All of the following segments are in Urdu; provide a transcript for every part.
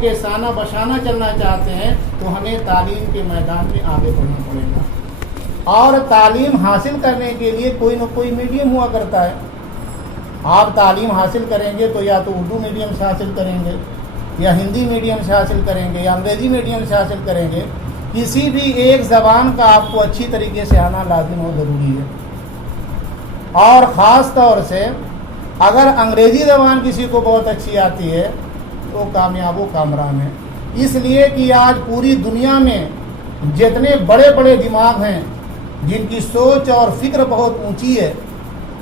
کے سانہ بشانہ چلنا چاہتے ہیں تو ہمیں تعلیم کے میدان میں آگے بڑھنا پڑے گا، اور تعلیم حاصل کرنے کے لیے کوئی نہ کوئی میڈیم ہوا کرتا ہے۔ آپ تعلیم حاصل کریں گے تو یا تو اردو میڈیم سے حاصل کریں گے، یا ہندی میڈیم سے حاصل کریں گے، یا انگریزی میڈیم سے حاصل کریں گے۔ کسی بھی ایک زبان کا آپ کو اچھی طریقے سے آنا لازم اور ضروری ہے، اور خاص طور سے اگر انگریزی زبان کسی کو بہت اچھی آتی ہے تو کامیاب و کامران ہے۔ اس لیے کہ آج پوری دنیا میں جتنے بڑے بڑے دماغ ہیں جن کی سوچ اور فکر بہت اونچی ہے،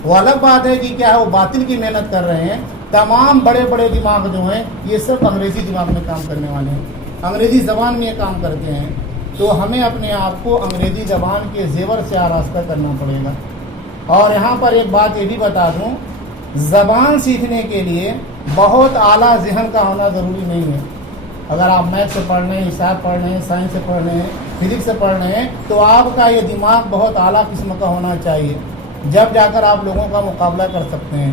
وہ الگ بات ہے کہ کیا ہے وہ باطل کی محنت کر رہے ہیں، تمام بڑے بڑے دماغ جو ہیں یہ سب انگریزی دماغ میں کام کرنے والے ہیں، انگریزی زبان میں یہ کام کرتے ہیں۔ تو ہمیں اپنے آپ کو انگریزی زبان کے زیور سے آراستہ کرنا پڑے گا۔ اور یہاں پر ایک بات یہ بھی بتا دوں، زبان سیکھنے کے لیے بہت اعلیٰ ذہن کا ہونا ضروری نہیں ہے۔ اگر آپ میتھ سے پڑھ رہے ہیں، حساب پڑھ رہے ہیں، سائنس سے پڑھ رہے ہیں، فزکس سے پڑھ رہے ہیں، تو آپ کا یہ دماغ بہت اعلیٰ قسم کا ہونا چاہیے، جب جا کر آپ لوگوں کا مقابلہ کر سکتے ہیں۔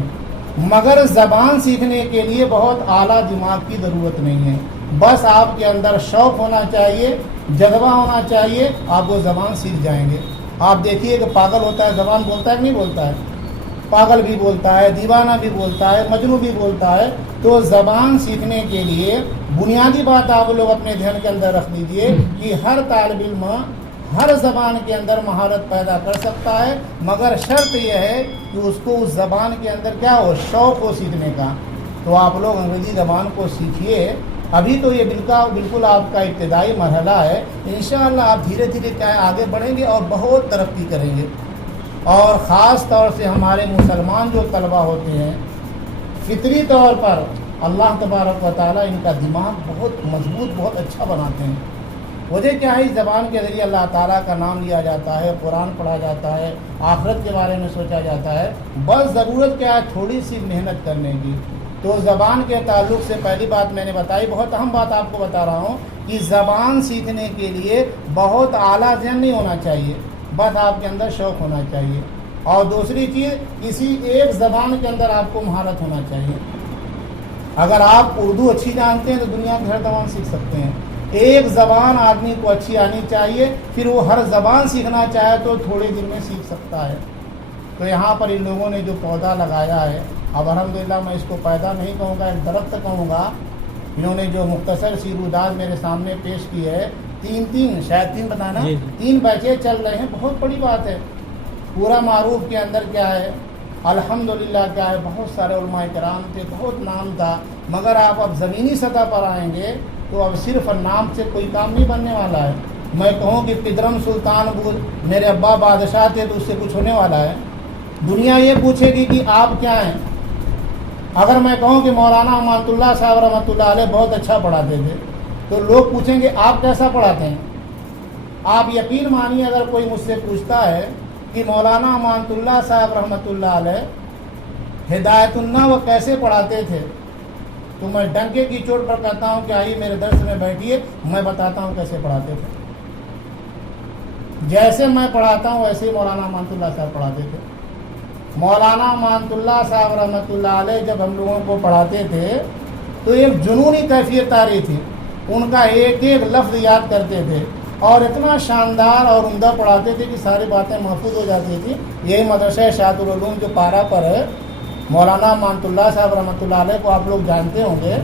مگر زبان سیکھنے کے لیے بہت اعلیٰ دماغ کی ضرورت نہیں ہے، بس آپ کے اندر شوق ہونا چاہیے، جذبہ ہونا چاہیے، آپ وہ زبان سیکھ جائیں گے۔ آپ دیکھیے کہ پاگل ہوتا ہے زبان بولتا ہے کہ نہیں بولتا ہے؟ پاگل بھی بولتا ہے، دیوانہ بھی بولتا ہے، مجنون بھی بولتا ہے۔ تو زبان سیکھنے کے لیے بنیادی بات آپ لوگ اپنے ذہن کے اندر رکھ لیجئے کہ ہر طالب علم ہر زبان کے اندر مہارت پیدا کر سکتا ہے، مگر شرط یہ ہے کہ اس کو اس زبان کے اندر کیا ہو، شوق ہو سیکھنے کا۔ تو آپ لوگ انگریزی زبان کو سیکھیے، ابھی تو یہ بالکل آپ کا ابتدائی مرحلہ ہے، انشاءاللہ آپ دھیرے دھیرے کیا ہے آگے بڑھیں گے اور بہت ترقی کریں گے۔ اور خاص طور سے ہمارے مسلمان جو طلبہ ہوتے ہیں، فطری طور پر اللہ تبارک و تعالیٰ ان کا دماغ بہت مضبوط، بہت اچھا بناتے ہیں۔ وجہ کیا ہے، اس زبان کے ذریعے اللہ تعالیٰ کا نام لیا جاتا ہے، قرآن پڑھا جاتا ہے، آخرت کے بارے میں سوچا جاتا ہے، بس ضرورت کیا ہے تھوڑی سی محنت کرنے کی۔ تو زبان کے تعلق سے پہلی بات میں نے بتائی، بہت اہم بات آپ کو بتا رہا ہوں کہ زبان سیکھنے کے لیے بہت اعلیٰ ذہن نہیں ہونا چاہیے، بس آپ کے اندر شوق ہونا چاہیے۔ اور دوسری چیز، کسی ایک زبان کے اندر آپ کو مہارت ہونا چاہیے۔ اگر آپ اردو اچھی جانتے ہیں تو دنیا کی ہر زبان سیکھ سکتے ہیں۔ ایک زبان آدمی کو اچھی آنی چاہیے، پھر وہ ہر زبان سیکھنا چاہے تو تھوڑے دن میں سیکھ سکتا ہے۔ تو یہاں پر ان لوگوں نے جو پودا لگایا ہے، اب الحمدللہ میں اس کو پیدا نہیں کہوں گا، ایک درخت کہوں گا۔ انہوں نے جو مختصر سی روداد میرے سامنے پیش کی ہے، شاید تین بتانا، 3 بیچے چل رہے ہیں، بہت بڑی بات ہے۔ پورا معروف کے اندر کیا ہے، الحمدللہ کیا ہے، بہت سارے علماء کرام تھے، بہت نام تھا، مگر آپ اب زمینی سطح پر آئیں گے تو اب صرف نام سے کوئی کام نہیں بننے والا ہے۔ میں کہوں کہ پدرم سلطان بود میرے ابا بادشاہ تھے تو اس سے کچھ ہونے والا ہے؟ دنیا یہ پوچھے گی کہ آپ کیا ہیں۔ اگر میں کہوں کہ مولانا امانت اللہ صاحب رحمۃ اللہ علیہ بہت اچھا پڑھاتے تھے تو لوگ پوچھیں گے آپ کیسا پڑھاتے ہیں۔ آپ یقین مانیے اگر کوئی مجھ سے پوچھتا ہے کہ مولانا امانت اللہ صاحب رحمۃ اللہ علیہ ہدایت اللہ وہ کیسے پڑھاتے تھے، تو میں ڈنکے کی چوٹ پر کہتا ہوں کہ آئیے میرے درس میں بیٹھیے، میں بتاتا ہوں کیسے پڑھاتے تھے۔ جیسے میں پڑھاتا ہوں ویسے ہی مولانا امانت اللہ صاحب پڑھاتے تھے۔ مولانا امانت اللہ صاحب رحمۃ اللہ علیہ جب ہم لوگوں کو پڑھاتے تھے تو ایک جنونی کیفیت آ رہی تھی، ان کا ایک ایک لفظ یاد کرتے تھے اور اتنا شاندار اور عمدہ پڑھاتے تھے کہ ساری باتیں محفوظ ہو جاتی تھی۔ یہی مدرسہ شاعت العلوم جو پارا پر ہے، مولانا امانت اللہ صاحب رحمۃ اللہ علیہ کو آپ لوگ جانتے ہوں گے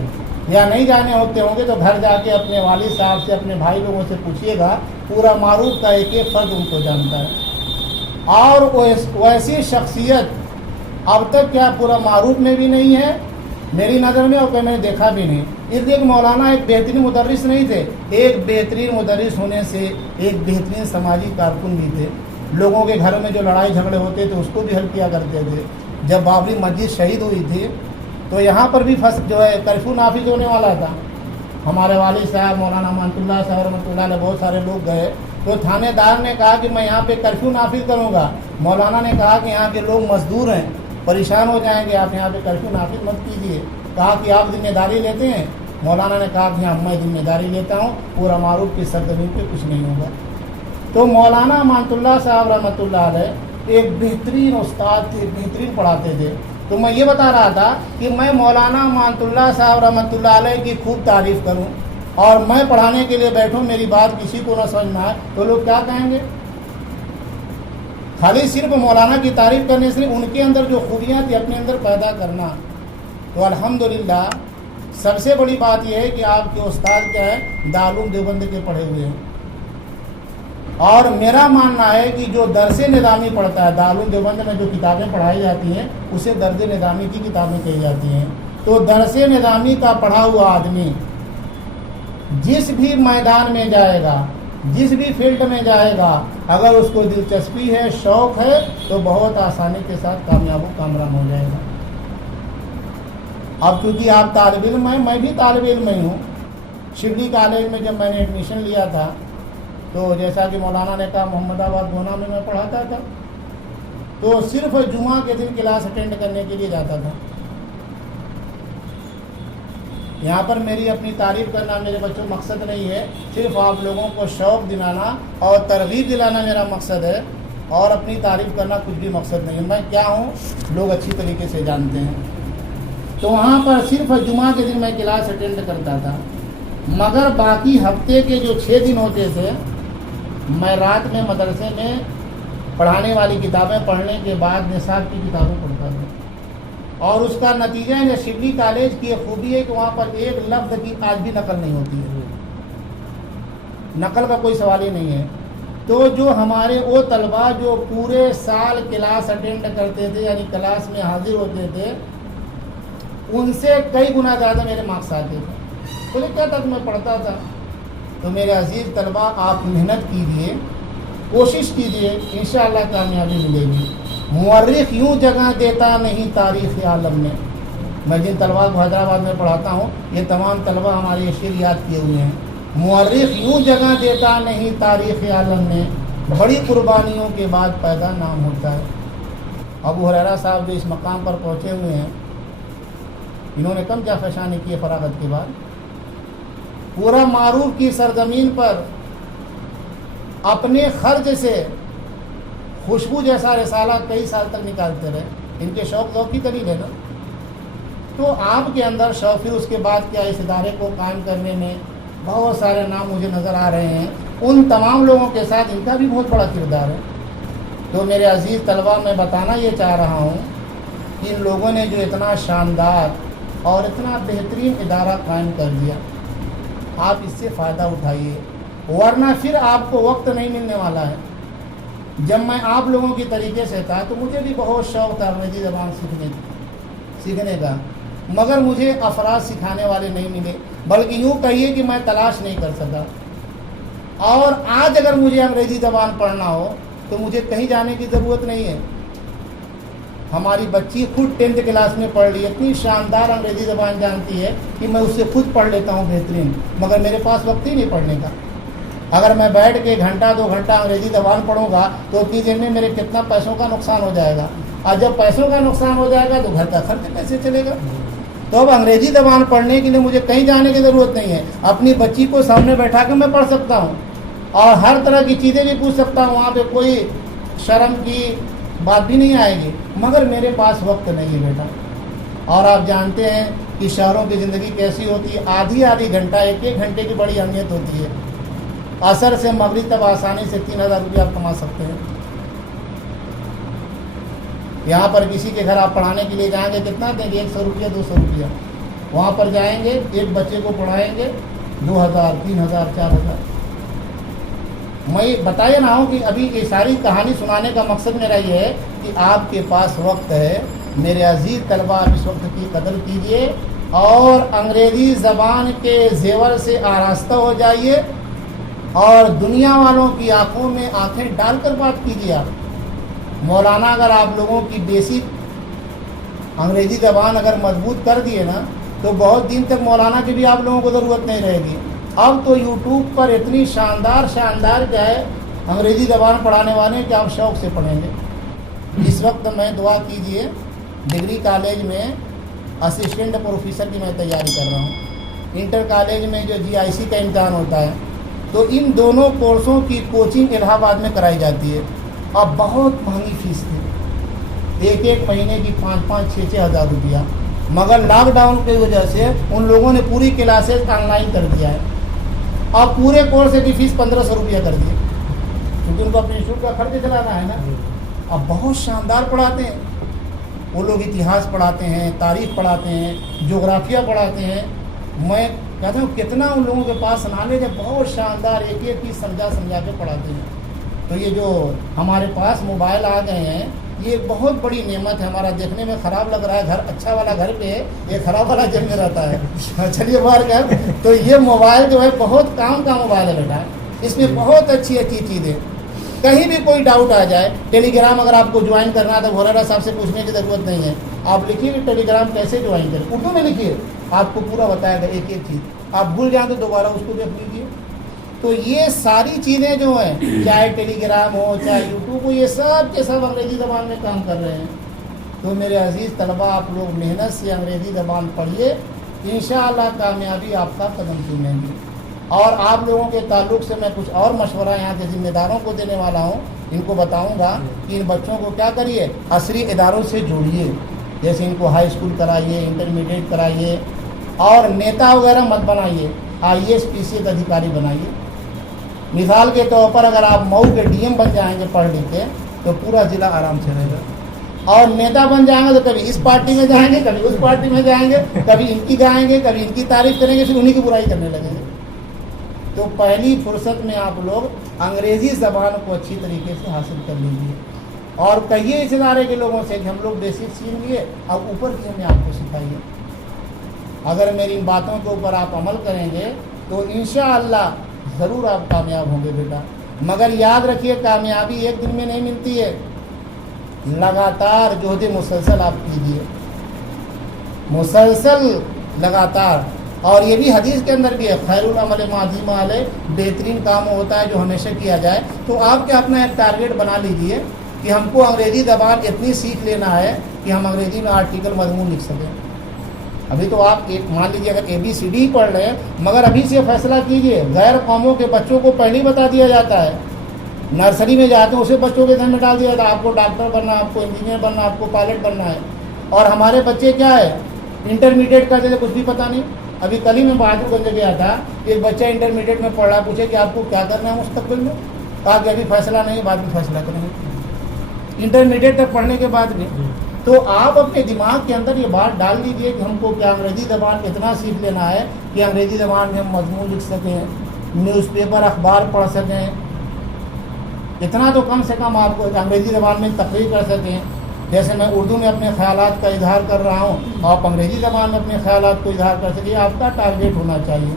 یا نہیں جانے ہوتے ہوں گے تو گھر جا کے اپنے والد صاحب سے، اپنے بھائی لوگوں سے پوچھیے گا، پورا معروف کا ایک ایک فرد ان کو جانتا ہے۔ اور ویسی شخصیت اب تک کیا پورا معروف میں بھی نہیں ہے میری نظر میں، اور کہ میں نے دیکھا بھی نہیں۔ اس لیے مولانا ایک بہترین مدرس نہیں تھے، ایک بہترین مدرس ہونے سے ایک بہترین سماجی کارکن بھی تھے۔ لوگوں کے گھروں میں جو لڑائی جھگڑے ہوتے تھے اس کو بھی حل کیا کرتے تھے۔ جب بابری مسجد شہید ہوئی تھی تو یہاں پر بھی جو ہے کرفیو نافذ ہونے والا تھا۔ ہمارے والد صاحب مولانا امانت اللہ صاحب رحمۃ اللہ علیہ بہت سارے لوگ گئے تو تھانے دار نے کہا کہ میں یہاں پہ کرفیو نافذ کروں گا۔ مولانا نے کہا کہ یہاں کے لوگ مزدور ہیں، پریشان ہو جائیں گے، آپ یہاں پہ کرفیو نافذ مت کیجیے۔ کہا کہ آپ ذمہ داری لیتے ہیں؟ مولانا نے کہا کہ ہاں میں ذمہ داری لیتا ہوں، پورا معروف کی سرزمین پہ کچھ نہیں ہوگا۔ تو مولانا امانت اللہ صاحب رحمۃ اللہ علیہ ایک بہترین استاد تھے، بہترین پڑھاتے تھے۔ تو میں یہ بتا رہا تھا کہ میں مولانا مانت اللہ صاحب رحمۃ اللہ علیہ کی خوب تعریف کروں اور میں پڑھانے کے لیے بیٹھوں، میری بات کسی کو نہ سمجھ میں آئے تو لوگ کیا کہیں گے؟ خالی صرف مولانا کی تعریف کرنے سے ان کے اندر جو خوبیاں تھی اپنے اندر پیدا کرنا. تو الحمدللہ سب سے بڑی بات یہ ہے کہ آپ کے استاد کیا ہے؟ دارالعلوم دیوبند کے پڑھے ہوئے ہیں. اور میرا ماننا ہے کہ جو درس نظامی پڑھتا ہے، دارالعلوم دیوبند میں جو کتابیں پڑھائی جاتی ہیں اسے درس نظامی کی کتابیں کہی جاتی ہیں. تو درس نظامی کا پڑھا ہوا آدمی جس بھی میدان میں جائے گا، جس بھی فیلڈ میں جائے گا، اگر اس کو دلچسپی ہے، شوق ہے، تو بہت آسانی کے ساتھ کامیاب و کامران ہو جائے گا. اب کیونکہ آپ طالب علم ہیں، میں بھی طالب علم ہی ہوں. شبلی کالج میں جب میں نے ایڈمیشن لیا تھا تو جیسا کہ مولانا نے کہا محمد آباد گونا میں پڑھاتا تھا، تو صرف جمعہ کے دن کلاس اٹینڈ کرنے کے لیے جاتا تھا. یہاں پر میری اپنی تعریف کرنا میرے بچوں مقصد نہیں ہے، صرف آپ لوگوں کو شوق دلانا اور ترغیب دلانا میرا مقصد ہے، اور اپنی تعریف کرنا کچھ بھی مقصد نہیں ہے. میں کیا ہوں لوگ اچھی طریقے سے جانتے ہیں. تو وہاں پر صرف جمعہ کے دن میں کلاس اٹینڈ کرتا تھا، مگر باقی ہفتے کے جو 6 دن ہوتے تھے میں رات میں مدرسے میں پڑھانے والی کتابیں پڑھنے کے بعد نصاب کی کتابیں پڑھتا تھا. اور اس کا نتیجہ ہے شبلی کالج کی خوبی ہے کہ وہاں پر ایک لفظ کی آج بھی نقل نہیں ہوتی ہے، نقل کا کوئی سوال ہی نہیں ہے. تو جو ہمارے وہ طلباء جو پورے سال کلاس اٹینڈ کرتے تھے، یعنی کلاس میں حاضر ہوتے تھے، ان سے کئی گنا زیادہ میرے مارکس آتے تھے. بولے کیا تک میں پڑھتا تھا. تو میرے عزیز طلباء، آپ محنت کیجیے، کوشش کیجیے، انشاءاللہ کامیابی ملے گی. مورخ یوں جگہ دیتا نہیں تاریخ عالم میں. میں جن طلباء کو حیدرآباد میں پڑھاتا ہوں یہ تمام طلباء ہمارے یہ شعر یاد کیے ہوئے ہیں. مورخ یوں جگہ دیتا نہیں تاریخ عالم میں، بڑی قربانیوں کے بعد پیدا نام ہوتا ہے. ابو ہریرہ صاحب جو اس مقام پر پہنچے ہوئے ہیں، انہوں نے کم جافشانی کی فراغت کے بعد. پورا معروف کی سرزمین پر اپنے خرچ سے خوشبو جیسا رسالہ کئی سال تک نکالتے رہے. ان کے شوق ذوق کی دلیل ہے نا. تو آپ کے اندر شوق، پھر اس کے بعد کیا اس ادارے کو قائم کرنے میں بہت سارے نام مجھے نظر آ رہے ہیں. ان تمام لوگوں کے ساتھ ان کا بھی بہت بڑا کردار ہے. تو میرے عزیز طلباء، میں بتانا یہ چاہ رہا ہوں کہ ان لوگوں نے جو اتنا شاندار اور اتنا بہترین ادارہ قائم کر دیا، آپ اس سے فائدہ اٹھائیے، ورنہ پھر آپ کو وقت نہیں ملنے والا ہے. جب میں آپ لوگوں کی طریقے سے تھا تو مجھے بھی بہت شوق تھا انگریزی زبان سیکھنے کا، مگر مجھے افراد سکھانے والے نہیں ملے، بلکہ یوں کہیے کہ میں تلاش نہیں کر سکا. اور آج اگر مجھے انگریزی زبان پڑھنا ہو تو مجھے کہیں جانے کی ضرورت نہیں ہے. ہماری بچی خود 10th کلاس میں پڑھ لی، اتنی شاندار انگریزی زبان جانتی ہے کہ میں اس سے خود پڑھ لیتا ہوں بہترین، مگر میرے پاس وقت ہی نہیں پڑھنے کا. اگر میں بیٹھ کے گھنٹہ 2 گھنٹہ انگریزی زبان پڑھوں گا تو اتنی دیر میں میرے کتنا پیسوں کا نقصان ہو جائے گا، اور جب پیسوں کا نقصان ہو جائے گا تو گھر کا خرچ کیسے چلے گا. تو اب انگریزی زبان پڑھنے کے لیے مجھے کہیں جانے کی ضرورت نہیں ہے. اپنی بچی کو سامنے بیٹھا کے میں پڑھ سکتا ہوں اور ہر طرح کی چیزیں بھی پوچھ سکتا ہوں، وہاں پہ کوئی شرم کی بات بھی نہیں آئے گی. مگر میرے پاس وقت نہیں ہے بیٹا. اور آپ جانتے ہیں کہ شہروں کی زندگی کیسی ہوتی ہے، آدھی گھنٹہ 1 گھنٹے کی بڑی اہمیت ہوتی ہے. عصر سے مغرب تک آسانی سے 3000 روپیہ آپ کما سکتے ہیں. یہاں پر کسی کے گھر آپ پڑھانے کے لیے جائیں گے کتنا دیں گے؟ 100 روپیہ 200 روپیہ. وہاں پر جائیں گے ایک بچے کو پڑھائیں گے 2000 3000 4000. میں بتایا نہ ہوں کہ ابھی یہ ساری کہانی سنانے کا مقصد میرا یہ ہے کہ آپ کے پاس وقت ہے. میرے عزیز طلباء، آپ اس وقت کی قدر کیجیے اور انگریزی زبان کے زیور سے آراستہ ہو جائیے اور دنیا والوں کی آنکھوں میں آنکھیں ڈال کر بات کیجیے. آپ مولانا اگر آپ لوگوں کی بیسک انگریزی زبان اگر مضبوط کر دیے نا تو بہت دن تک مولانا کی بھی آپ لوگوں کو ضرورت نہیں رہے گی. اب تو یوٹیوب پر اتنی شاندار کیا ہے انگریزی زبان پڑھانے والے کہ آپ شوق سے پڑھیں گے. اس وقت میں دعا کیجئے، ڈگری کالج میں اسسٹنٹ پروفیسر کی میں تیاری کر رہا ہوں. انٹر کالج میں جو GIC کا امتحان ہوتا ہے تو ان دونوں کورسوں کی کوچنگ الہ آباد میں کرائی جاتی ہے اور بہت مہنگی فیس تھی. ایک ایک مہینے کی 5-5 6-6 ہزار روپیہ. مگر لاک ڈاؤن کی وجہ سے ان لوگوں نے پوری کلاسز آن لائن کر دیا ہے اور پورے کورس کی فیس 1500 روپیہ کر دی کیونکہ ان کو اپنے انسٹیٹیوٹ کا خرچ چلانا ہے نا. اب بہت شاندار پڑھاتے ہیں وہ لوگ، اتہاس پڑھاتے ہیں، تاریخ پڑھاتے ہیں، جغرافیہ پڑھاتے ہیں. میں کہتا ہوں کتنا ان لوگوں کے پاس نالج ہے، بہت شاندار، ایک ایک چیز سمجھا کے پڑھاتے ہیں. تو یہ جو ہمارے پاس موبائل آ گئے ہیں یہ بہت بڑی نعمت ہے. ہمارا دیکھنے میں خراب لگ رہا ہے، گھر اچھا والا گھر پہ یہ خراب والا جب میں رہتا ہے. چلیے باہر کر. تو یہ موبائل جو ہے بہت کام کا موبائل ہے بیٹا، اس میں بہت اچھی چیزیں. کہیں بھی کوئی ڈاؤٹ آ جائے، ٹیلی گرام اگر آپ کو جوائن کرنا ہے تو مولانا صاحب سے پوچھنے کی ضرورت نہیں ہے. آپ لکھیے کہ ٹیلی گرام کیسے جوائن کریں، اردو میں لکھیے، آپ کو پورا بتائے گا ایک ایک چیز. آپ بھول جائیں تو دوبارہ اس کو دیکھ لیجیے. تو یہ ساری چیزیں جو ہیں، چاہے ٹیلی گرام ہو چاہے یوٹیوب ہو، یہ سب کے سب انگریزی زبان میں کام کر رہے ہیں. تو میرے عزیز طلباء، آپ لوگ محنت سے انگریزی زبان پڑھیے، انشاءاللہ کامیابی آپ کا قدم چومیں گی. اور آپ لوگوں کے تعلق سے میں کچھ اور مشورہ یہاں کے ذمہ داروں کو دینے والا ہوں. ان کو بتاؤں گا کہ ان بچوں کو کیا کریے، عصری اداروں سے جوڑیے. جیسے ان کو ہائی اسکول کرائیے، انٹرمیڈیٹ کرائیے، اور نیتا وغیرہ مت بنائیے، IAS PCS ادھیکاری بنائیے. مثال کے طور پر اگر آپ مئو کے DM بن جائیں گے پڑھ لکھ کے تو پورا ضلع آرام سے رہے گا. اور نیتا بن جائیں گے تو کبھی اس پارٹی میں جائیں گے، کبھی اس پارٹی میں جائیں گے، کبھی ان کی گائیں گے، کبھی ان کی تعریف کریں گے، پھر انہیں کی برائی کرنے لگیں گے. تو پہلی فرصت میں آپ لوگ انگریزی زبان کو اچھی طریقے سے حاصل کر لیجیے اور کہیے اس ادارے کے لوگوں سے کہ ہم لوگ بیسک سیکھ لیے، اب اوپر کی ہمیں آپ کو سکھائیے. اگر میری ان باتوں کے اوپر آپ عمل کریں گے تو انشاءاللہ ضرور آپ کامیاب ہوں گے بیٹا. مگر یاد رکھیے کامیابی ایک دن میں نہیں ملتی ہے، لگاتار جہد مسلسل آپ کیجیے، مسلسل لگاتار. اور یہ بھی حدیث کے اندر بھی ہے، خیر العمل ما دیم علیہ، بہترین کام ہوتا ہے جو ہمیشہ کیا جائے. تو آپ کیا اپنا ایک ٹارگیٹ بنا لیجئے کہ ہم کو انگریزی زبان اتنی سیکھ لینا ہے کہ ہم انگریزی میں آرٹیکل مضمون لکھ سکیں. ابھی تو آپ مان لیجیے اگر ABCD ہی پڑھ رہے ہیں، مگر ابھی سے فیصلہ کیجئے. غیر قوموں کے بچوں کو پہلے ہی بتا دیا جاتا ہے، نرسری میں جاتے ہیں اسے بچوں کے ذہن میں ڈال دیا جاتا ہے آپ کو ڈاکٹر بننا، آپ کو انجینئر بننا، آپ کو پائلٹ بننا ہے. اور ہمارے بچے کیا ہے، انٹرمیڈیٹ کرتے تھے، کچھ بھی پتہ نہیں. ابھی کل ہی میں بہادر گنج گیا تھا، ایک بچہ انٹرمیڈیٹ میں پڑھ رہا، پوچھے کہ آپ کو کیا کرنا ہے مستقبل میں، کہا کہ ابھی فیصلہ نہیں، بعد میں فیصلہ کریں گے. انٹرمیڈیٹ تک پڑھنے کے بعد بھی. تو آپ اپنے دماغ کے اندر یہ بات ڈال دیجئے کہ ہم کو کیا انگریزی زبان اتنا سیکھ لینا ہے کہ انگریزی زبان میں ہم مضمون لکھ سکیں، نیوز پیپر اخبار پڑھ سکیں، اتنا تو کم سے کم آپ کو انگریزی زبان میں تقریر کر سکیں. جیسے میں اردو میں اپنے خیالات کا اظہار کر رہا ہوں، آپ انگریزی زبان میں اپنے خیالات کو اظہار کر سکیں. آپ کا ٹارگیٹ ہونا چاہیے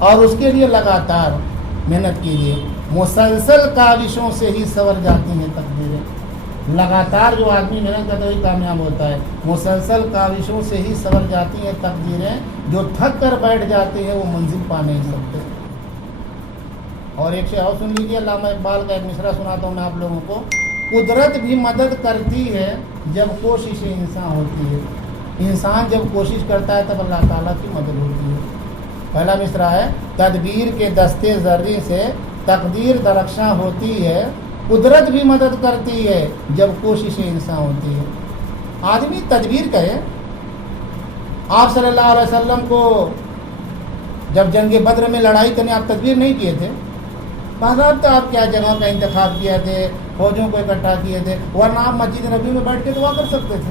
اور اس کے لیے لگاتار محنت کیجیے. مسلسل کاوشوں سے ہی سنور جاتی ہیں تقدیریں. لگاتار جو آدمی محنت کرتا ہے وہی کامیاب ہوتا ہے. مسلسل کاوشوں سے ہی سنور جاتی ہیں تقدیریں، جو تھک کر بیٹھ جاتے ہیں وہ منزل پا نہیں سکتے. اور ایک شعر اور سن لیجیے، علامہ اقبال کا ایک مصرع سناتا ہوں میں آپ لوگوں کو. قدرت بھی مدد کرتی ہے جب کوشش انسان ہوتی ہے. انسان جب کوشش کرتا ہے تب اللہ تعالیٰ کی مدد ہوتی ہے. پہلا مصرع ہے، تدبیر کے دستے ذرے سے تقدیر درخشاں ہوتی ہے، قدرت بھی مدد کرتی ہے جب کوشش انسان ہوتی ہے. آدمی تدبیر کرے. آپ صلی اللہ علیہ وسلم کو جب جنگ بدر میں لڑائی کرنے آپ تدبیر نہیں کیے تھے، باضابطہ آپ کیا جگہ کا انتخاب کیا تھے، فوجوں کو اکٹھا کیے تھے، ورنہ آپ مسجد نبی میں بیٹھ کے دعا کر سکتے تھے.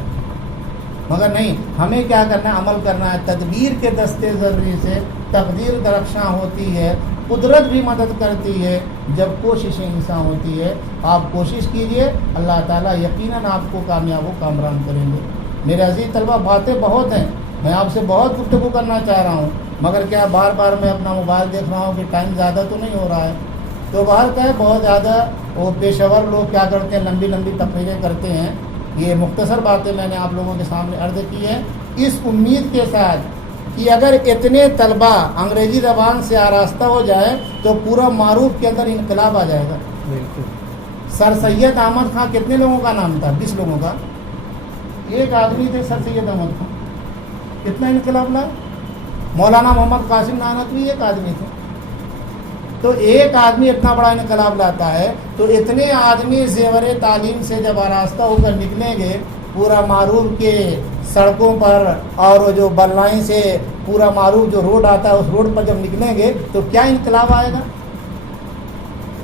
مگر نہیں، ہمیں کیا کرنا ہے، عمل کرنا ہے. تدبیر کے دستے ذرے سے تقدیر درخشاں ہوتی ہے، قدرت بھی مدد کرتی ہے جب کوشش انسان ہوتی ہے. آپ کوشش کیجئے، اللہ تعالیٰ یقیناً آپ کو کامیاب و کامران کریں گے. میرے عزیز طلبہ، باتیں بہت ہیں، میں آپ سے بہت گفتگو کرنا چاہ رہا ہوں، مگر کیا بار بار میں اپنا موبائل دیکھ رہا ہوں کہ ٹائم زیادہ تو نہیں ہو رہا ہے. تو باہر کا ہے بہت زیادہ وہ پیشہ ور لوگ کیا کرتے ہیں، لمبی لمبی تقریریں کرتے ہیں. یہ مختصر باتیں میں نے آپ لوگوں کے سامنے عرض کی ہیں، اس امید کے ساتھ کہ اگر اتنے طلبہ انگریزی زبان سے آراستہ ہو جائے تو پورا معروف کے اندر انقلاب آ جائے گا. سر سید احمد خان کتنے لوگوں کا نام تھا؟ 20 لوگوں کا. ایک آدمی تھے سر سید احمد خان، کتنا انقلاب لایا. مولانا محمد قاسم نانوتوی ایک آدمی تھے. تو ایک آدمی اتنا بڑا انقلاب لاتا ہے تو اتنے آدمی زیور تعلیم سے جب آراستہ ہو کر نکلیں گے پورا معروف کے سڑکوں پر اور جو بلائیں سے پورا معروف جو روڈ آتا ہے اس روڈ پر جب نکلیں گے تو کیا انقلاب آئے گا؟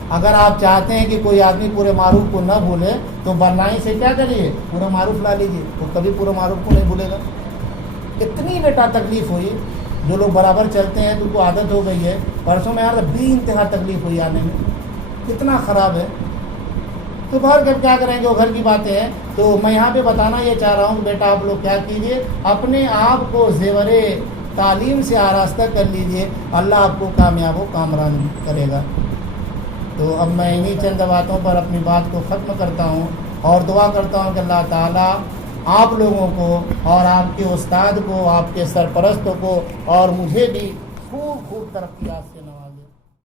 اگر آپ چاہتے ہیں کہ کوئی آدمی پورے معروف کو نہ بھولے تو بلائیں سے کیا کریے پورا معروف لا لیجیے، وہ کبھی پورا معروف کو نہیں بھولے گا۔ اتنی بیٹا تکلیف ہوئی، جو لوگ برابر چلتے ہیں تو ان کو عادت ہو گئی ہے، پرسوں میں یار بے انتہا تکلیف ہوئی آنے میں، کتنا خراب ہے۔ تو باہر کر کیا کریں گے، وہ گھر کی باتیں ہیں۔ تو میں یہاں پہ بتانا یہ چاہ رہا ہوں کہ بیٹا آپ لوگ کیا کیجئے، اپنے آپ کو زیور تعلیم سے آراستہ کر لیجئے، اللہ آپ کو کامیاب و کامران کرے گا۔ تو اب میں انہی چند باتوں پر اپنی بات کو ختم کرتا ہوں اور دعا کرتا ہوں کہ اللہ تعالیٰ آپ لوگوں کو اور آپ کے استاد کو، آپ کے سرپرست کو اور مجھے بھی خوب خوب ترقیات سے